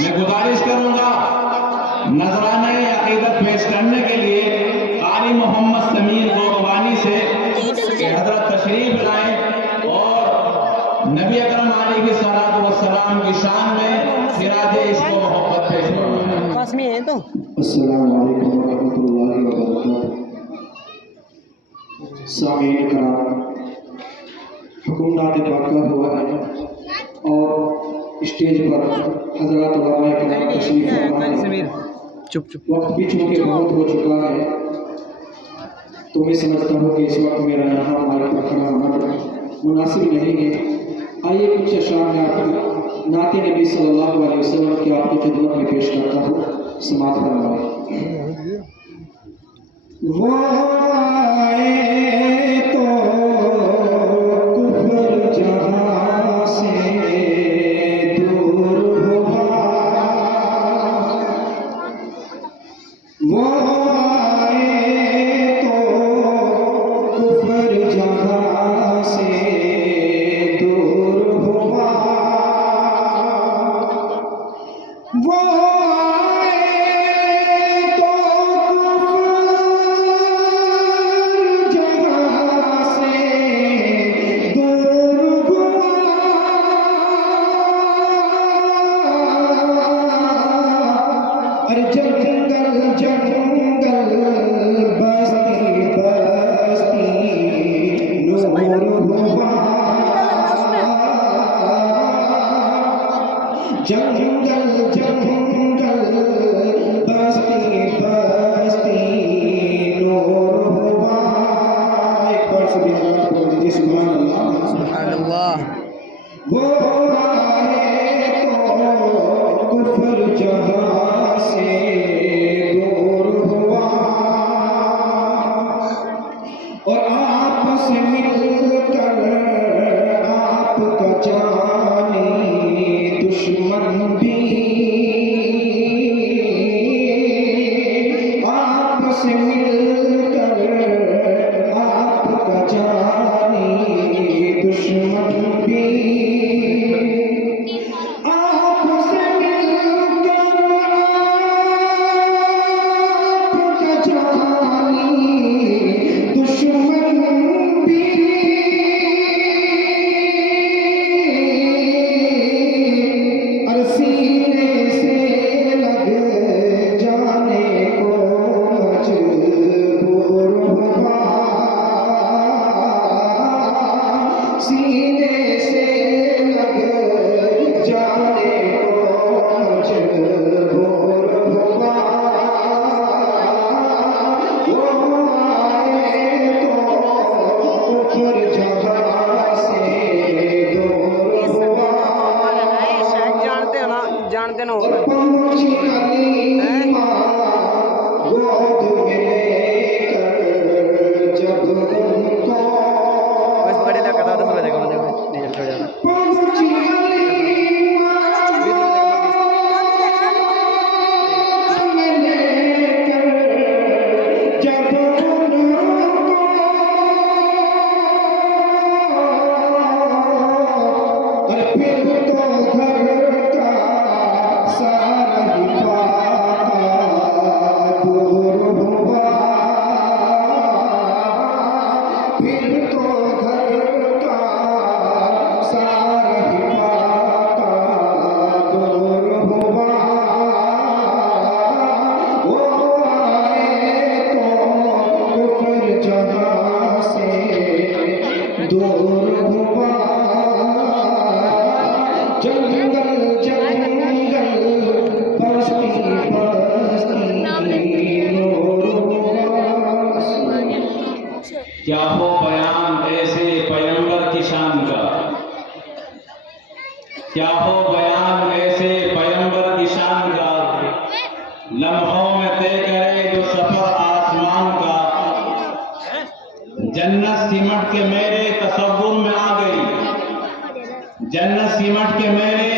मैं गुजारिश करूंगा नजराना अकीदत पेश करने के लिए कारी मोहम्मद समीर गोगवानी से हजरत तशरीफ लाएं और नबी अकरम अलैहिस्सलातु वस्सलाम की शान में सिराज इश्क व मोहब्बत पेश करूंगा। पास में है तो अस्सलामु अलैकुम व रहमतुल्लाहि व बरकातुहू। सामीन कराम, हुकूमत बाका हुआ है और स्टेज पर हजरत उलमाए किराम तशरीफ फरमा है। चुप चुप वक्त भी चूंकि बहुत हो चुका है तो मैं समझता हूँ कि इस वक्त मेरा यहाँ हमारे पर खड़ा होना मुनासिब नहीं है। आइए कुछ अशार में आप नाते नबी सल्लल्लाहु अलैहि वसल्लम की आपकी खिदमत में पेश करता हूँ। समात फरमाएं। वो आए तो कुफर जहां से दूर हुआ, वो आए तो कुफर जहां से दूर हुआ, वो जंगल जंगल बस्ती बस्ती नूर हुआ, जंगल जंगल बस्ती बस्ती नूर हुआ। एक बार से भी बोल दीजिए सुभान अल्लाह सुभान अल्लाह। वो आए तो कुफर जहां से दूर हुआ और आपसे मिलकर आपका जानी दुश्मन भी, आपसे मिलकर आपका जानी दुश्मन भी, आपसे मिलकर आपका जानी दुश्मन भी, और सीने से लग जाने को मजबूर हुआ, सीने से लग जाने को मजबूर हुआ, वो आए तो कुफर जहां से दूर हुआ, शायद जानते हो ना, जानते ना हो। पहुंची हलीमा गोद में लेकर जब उनको, बस बड़े लगा था 10 बजे का मुझे रिजल्ट हो जाता। पहुंची हलीमा गोद में लेकर जब उनको, और फिर तो घर का सारा हिफाका दूर हुआ, फिर तो घर का सारा हिफाका दूर हुआ, वो आए तो कुफर जहां से दूर हुआ, जंगल जंगल बस्ती बस्ती नूर हुआ। क्या हो बयान ऐसे पैगंबर की शान का, क्या हो बयान ऐसे पैगंबर की शान का, लम्हों में तय करे जो सफर आसमान का, जन्नत सिमट के मेरे तसव्वुर में आ गई, जन्नत सिमट के मेरे